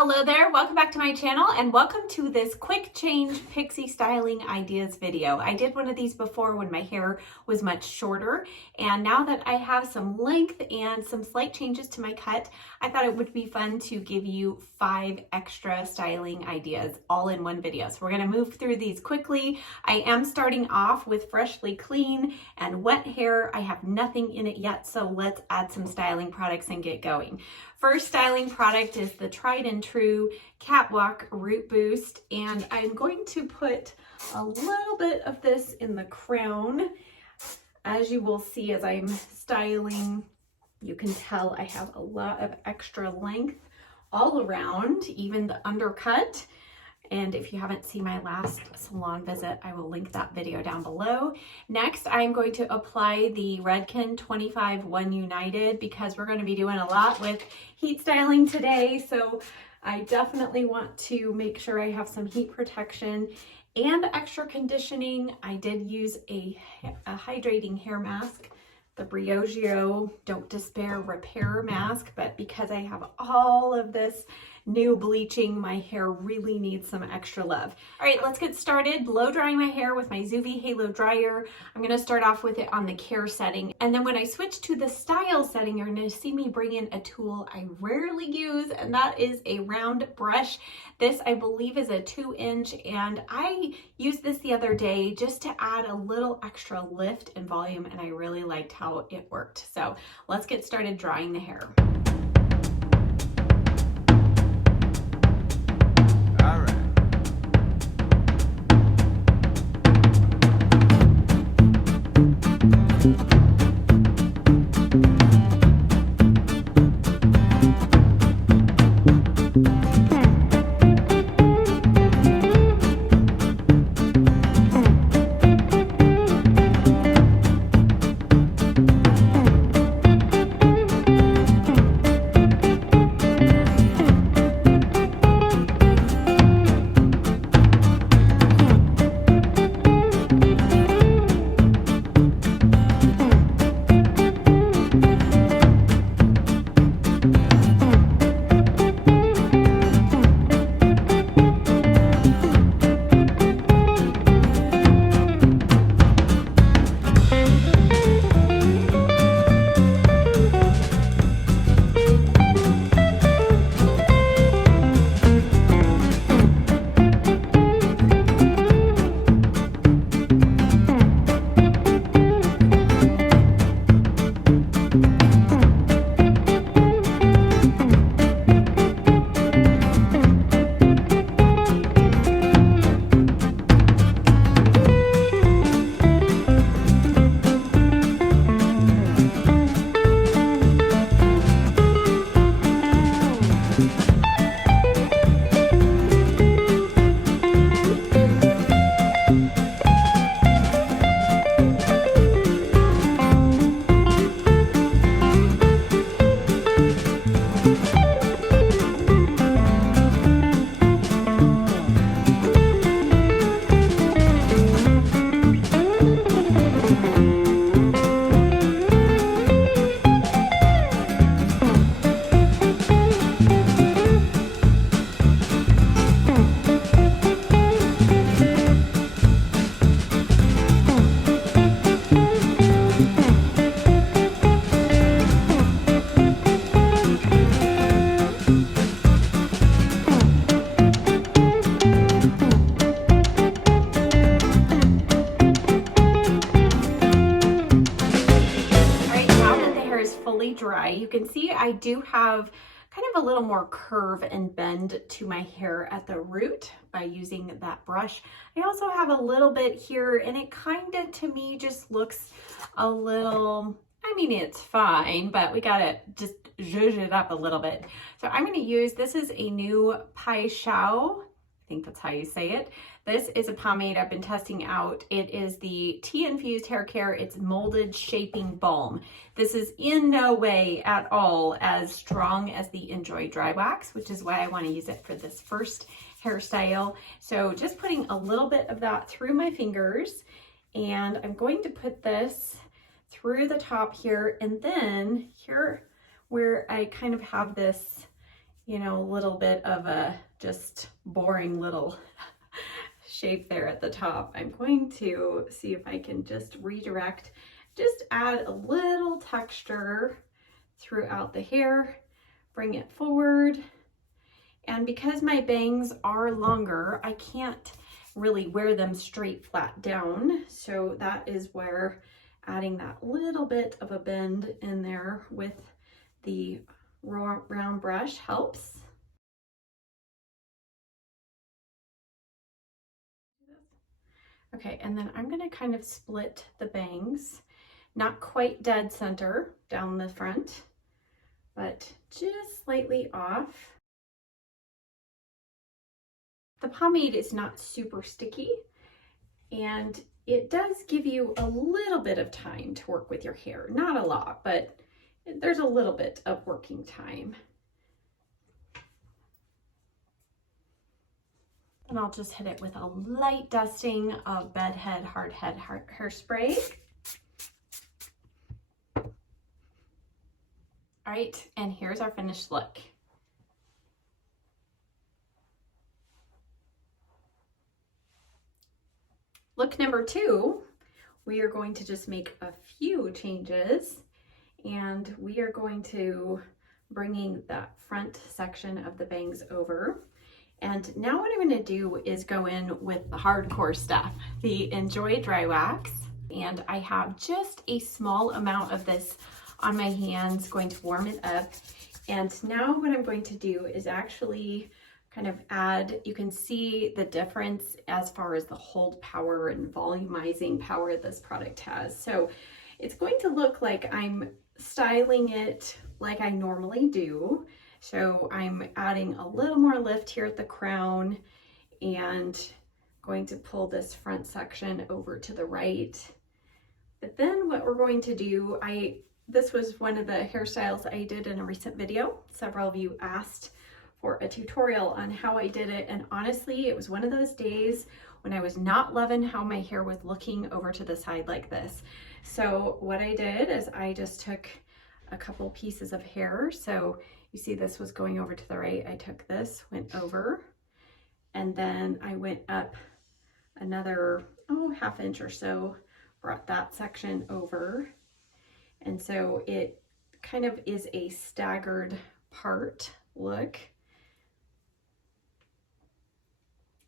Hello there, welcome back to my channel and welcome to this quick change pixie styling ideas video. I did one of these before when my hair was much shorter, and now that I have some length and some slight changes to my cut, I thought it would be fun to give you 5 extra styling ideas all in one video. So we're going to move through these quickly. I am starting off with freshly clean and wet hair. I have nothing in it yet, so let's add some styling products and get going. First styling product is the tried and true Catwalk Root Boost, and I'm going to put a little bit of this in the crown. As you will see as I'm styling, you can tell I have a lot of extra length all around, even the undercut. And if you haven't seen my last salon visit, I will link that video down below. Next, I'm going to apply the Redken 25 One United because we're going to be doing a lot with heat styling today. So I definitely want to make sure I have some heat protection and extra conditioning. I did use a hydrating hair mask, the Briogeo Don't Despair Repair Mask, but because I have all of this new bleaching, my hair really needs some extra love. All right, let's get started blow drying my hair with my Zuvi Halo Dryer. I'm gonna start off with it on the care setting, and then when I switch to the style setting, you're gonna see me bring in a tool I rarely use, and that is a round brush. This, I believe, is a 2-inch, and I used this the other day just to add a little extra lift and volume, and I really liked how it worked. So let's get started drying the hair. Dry, you can see I do have kind of a little more curve and bend to my hair at the root by using that brush. I also have a little bit here, and it kind of, to me, just looks a little, I mean, it's fine, but we gotta just zhuzh it up a little bit. So I'm gonna use, this is a new Pai Shao, I think that's how you say it. This is a pomade I've been testing out. It is the Tea Infused Hair Care. It's Molded Shaping Balm. This is in no way at all as strong as the Enjoy Dry Wax, which is why I want to use it for this first hairstyle. So just putting a little bit of that through my fingers, and I'm going to put this through the top here, and then here where I kind of have this, you know, a little bit of a just boring little shape there at the top. I'm going to see if I can just redirect, just add a little texture throughout the hair, bring it forward. And because my bangs are longer, I can't really wear them straight flat down. So that is where adding that little bit of a bend in there with the round brush helps. Okay, and then I'm gonna kind of split the bangs, not quite dead center down the front, but just slightly off. The pomade is not super sticky, and it does give you a little bit of time to work with your hair. Not a lot, but there's a little bit of working time. And I'll just hit it with a light dusting of Bedhead Hardhead hairspray. All right, and here's our finished look. Look number 2, we are going to just make a few changes, and we are going to bringing that front section of the bangs over. And now what I'm going to do is go in with the hardcore stuff, the Enjoy Dry Wax. And I have just a small amount of this on my hands, going to warm it up. And now what I'm going to do is actually kind of add, you can see the difference as far as the hold power and volumizing power this product has. So it's going to look like I'm styling it like I normally do. So I'm adding a little more lift here at the crown and going to pull this front section over to the right. But then what we're going to do, this was one of the hairstyles I did in a recent video. Several of you asked for a tutorial on how I did it, and honestly, it was one of those days when I was not loving how my hair was looking over to the side like this. So what I did is I just took a couple pieces of hair. So you see this was going over to the right. I took this, went over, and then I went up another, half inch or so, brought that section over. And so it kind of is a staggered part look.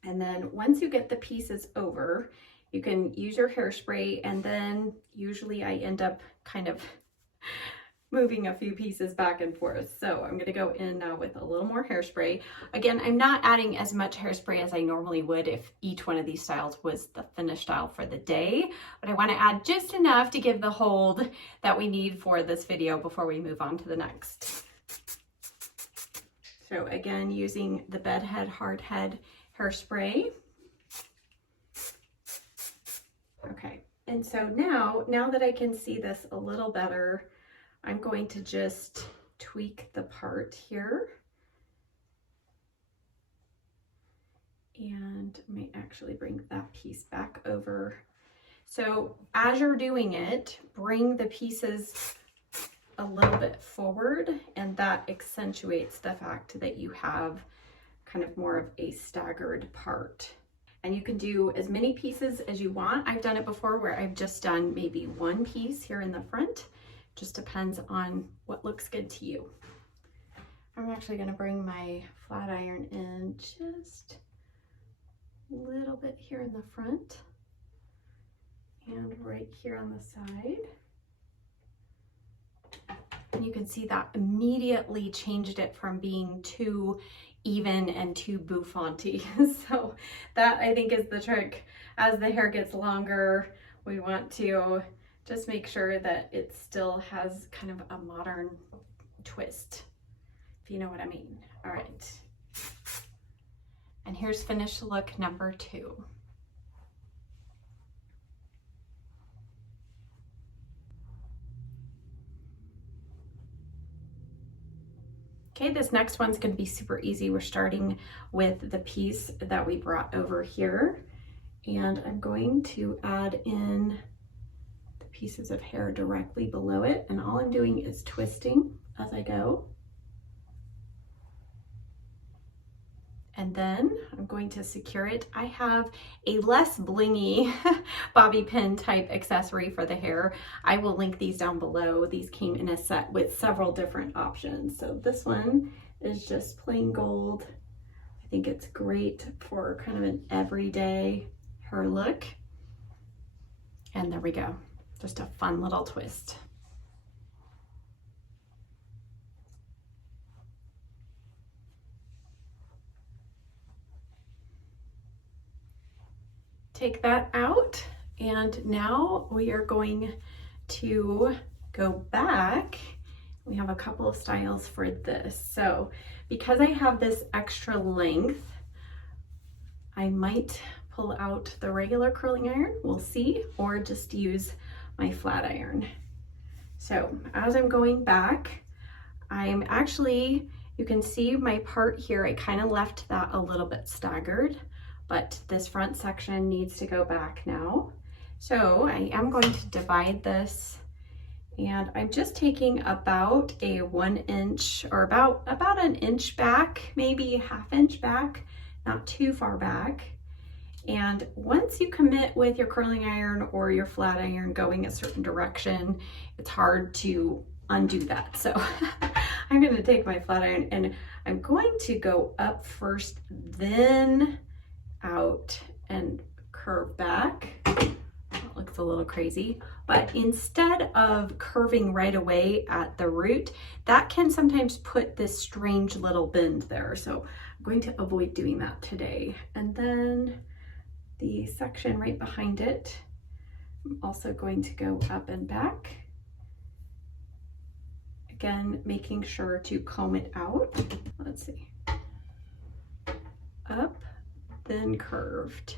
And then once you get the pieces over, you can use your hairspray, and then usually I end up kind of moving a few pieces back and forth. So I'm gonna go in now with a little more hairspray. Again, I'm not adding as much hairspray as I normally would if each one of these styles was the finished style for the day, but I wanna add just enough to give the hold that we need for this video before we move on to the next. So again, using the Bedhead Hardhead hairspray. Okay, and so now that I can see this a little better, I'm going to just tweak the part here. And I may actually bring that piece back over. So as you're doing it, bring the pieces a little bit forward, and that accentuates the fact that you have kind of more of a staggered part. And you can do as many pieces as you want. I've done it before where I've just done maybe one piece here in the front. Just depends on what looks good to you. I'm actually going to bring my flat iron in just a little bit here in the front and right here on the side. And you can see that immediately changed it from being too even and too bouffanty. So that, I think, is the trick. As the hair gets longer, we want to just make sure that it still has kind of a modern twist, if you know what I mean. All right. And here's finished look number 2. Okay, this next one's going to be super easy. We're starting with the piece that we brought over here, and I'm going to add in the pieces of hair directly below it, and all I'm doing is twisting as I go. And then I'm going to secure it. I have a less blingy bobby pin type accessory for the hair. I will link these down below. These came in a set with several different options. So this one is just plain gold. I think it's great for kind of an everyday hair look. And there we go. Just a fun little twist. Take that out, and now we are going to go back. We have a couple of styles for this. So because I have this extra length, I might pull out the regular curling iron, we'll see, or just use my flat iron. So as I'm going back, I'm actually, you can see my part here, I kind of left that a little bit staggered, but this front section needs to go back now. So I am going to divide this, and I'm just taking about a 1 inch or about an inch back, maybe a ½ inch back, not too far back. And once you commit with your curling iron or your flat iron going a certain direction, it's hard to undo that. So I'm going to take my flat iron and I'm going to go up first, then out and curve back. That looks a little crazy, but instead of curving right away at the root, that can sometimes put this strange little bend there. So I'm going to avoid doing that today. And then the section right behind it, I'm also going to go up and back. Again, making sure to comb it out. Let's see. Up, then curved.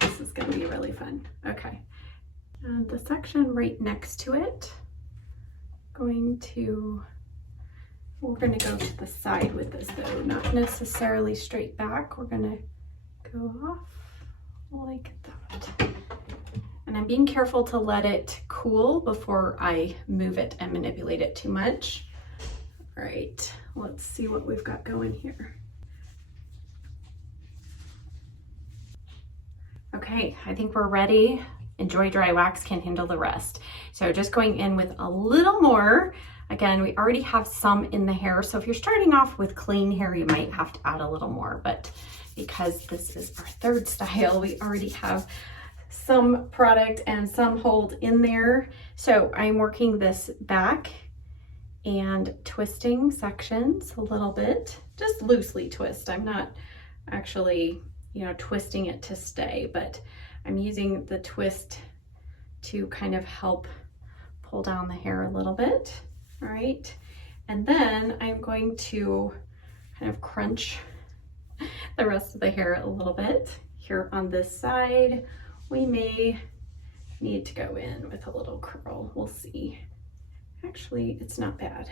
This is going to be really fun. Okay. And the section right next to it, we're going to go to the side with this though, not necessarily straight back. We're going to go off like that. And I'm being careful to let it cool before I move it and manipulate it too much. All right, let's see what we've got going here. Okay, I think we're ready. Enjoy Dry Wax can handle the rest. So just going in with a little more. Again, we already have some in the hair, so if you're starting off with clean hair, you might have to add a little more, but because this is our third style, we already have some product and some hold in there. So I'm working this back and twisting sections a little bit, just loosely twist. I'm not actually, twisting it to stay, but I'm using the twist to kind of help pull down the hair a little bit. All right, and then I'm going to kind of crunch the rest of the hair a little bit. Here on this side, we may need to go in with a little curl. We'll see. Actually, it's not bad.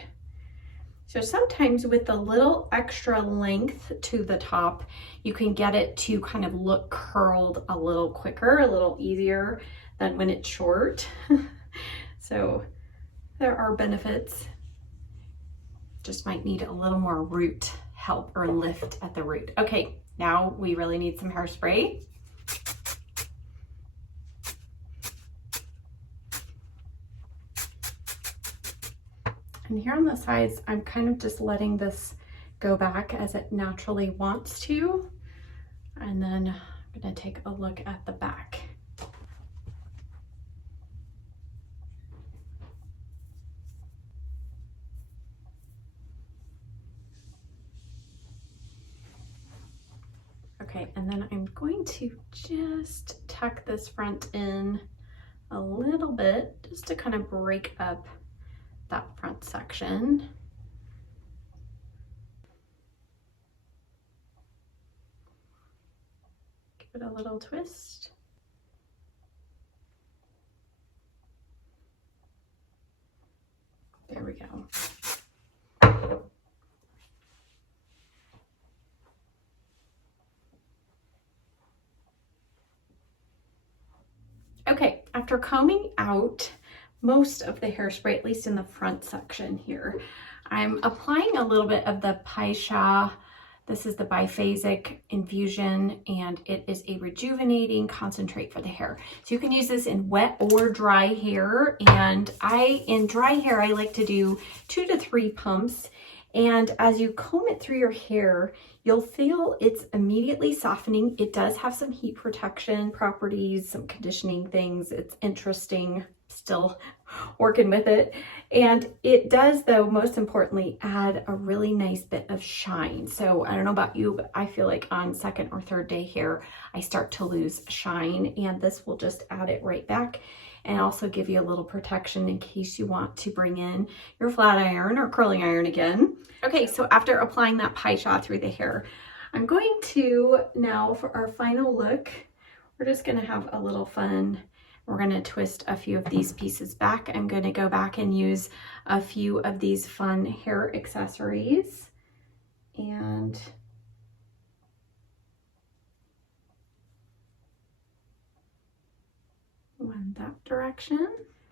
So sometimes with a little extra length to the top, you can get it to kind of look curled a little quicker, a little easier than when it's short. So there are benefits. Just might need a little more root help or lift at the root. Okay, now we really need some hairspray. And here on the sides, I'm kind of just letting this go back as it naturally wants to. And then I'm going to take a look at the back. Okay, and then I'm going to just tuck this front in a little bit just to kind of break up that front section. Give it a little twist. There we go. Okay, after combing out most of the hairspray, at least in the front section here, I'm applying a little bit of the Paisha. This is the biphasic infusion, and it is a rejuvenating concentrate for the hair. So you can use this in wet or dry hair. And in dry hair, I like to do 2 to 3 pumps. And as you comb it through your hair, you'll feel it's immediately softening. It does have some heat protection properties, some conditioning things. It's interesting, still working with it. And it does, though, most importantly, add a really nice bit of shine. So I don't know about you, but I feel like on second or third day hair, I start to lose shine, and this will just add it right back and also give you a little protection in case you want to bring in your flat iron or curling iron again. Okay, so after applying that Paisha through the hair, I'm going to now, for our final look, we're just gonna have a little fun. We're gonna twist a few of these pieces back. I'm gonna go back and use a few of these fun hair accessories. And one that direction.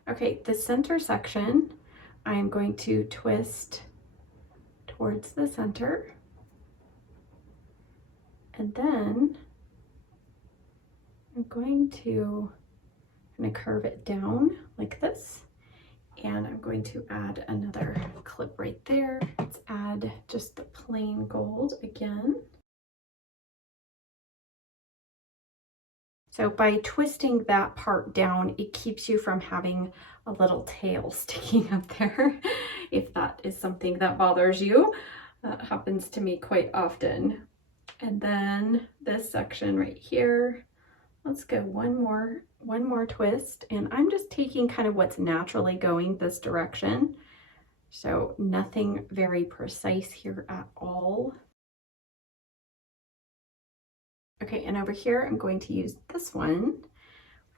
Okay, the center section, I'm going to twist towards the center. And then I'm going to curve it down like this. And I'm going to add another clip right there. Let's add just the plain gold again. So by twisting that part down, it keeps you from having a little tail sticking up there, if that is something that bothers you. That happens to me quite often. And then this section right here, let's go one more twist. And I'm just taking kind of what's naturally going this direction. So nothing very precise here at all. Okay, and over here, I'm going to use this one,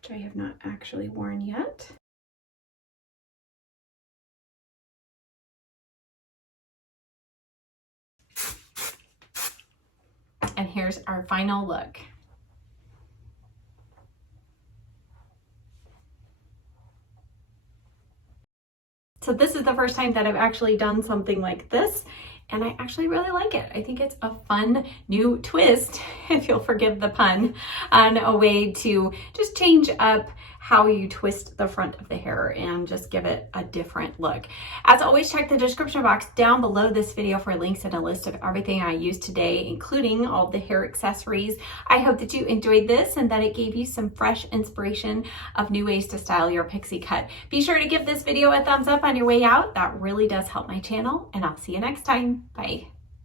which I have not actually worn yet. And here's our final look. So this is the first time that I've actually done something like this, and I actually really like it. I think it's a fun new twist, if you'll forgive the pun, on a way to just change up how you twist the front of the hair and just give it a different look. As always, check the description box down below this video for links and a list of everything I used today, including all the hair accessories. I hope that you enjoyed this and that it gave you some fresh inspiration of new ways to style your pixie cut. Be sure to give this video a thumbs up on your way out. That really does help my channel, and I'll see you next time. Bye.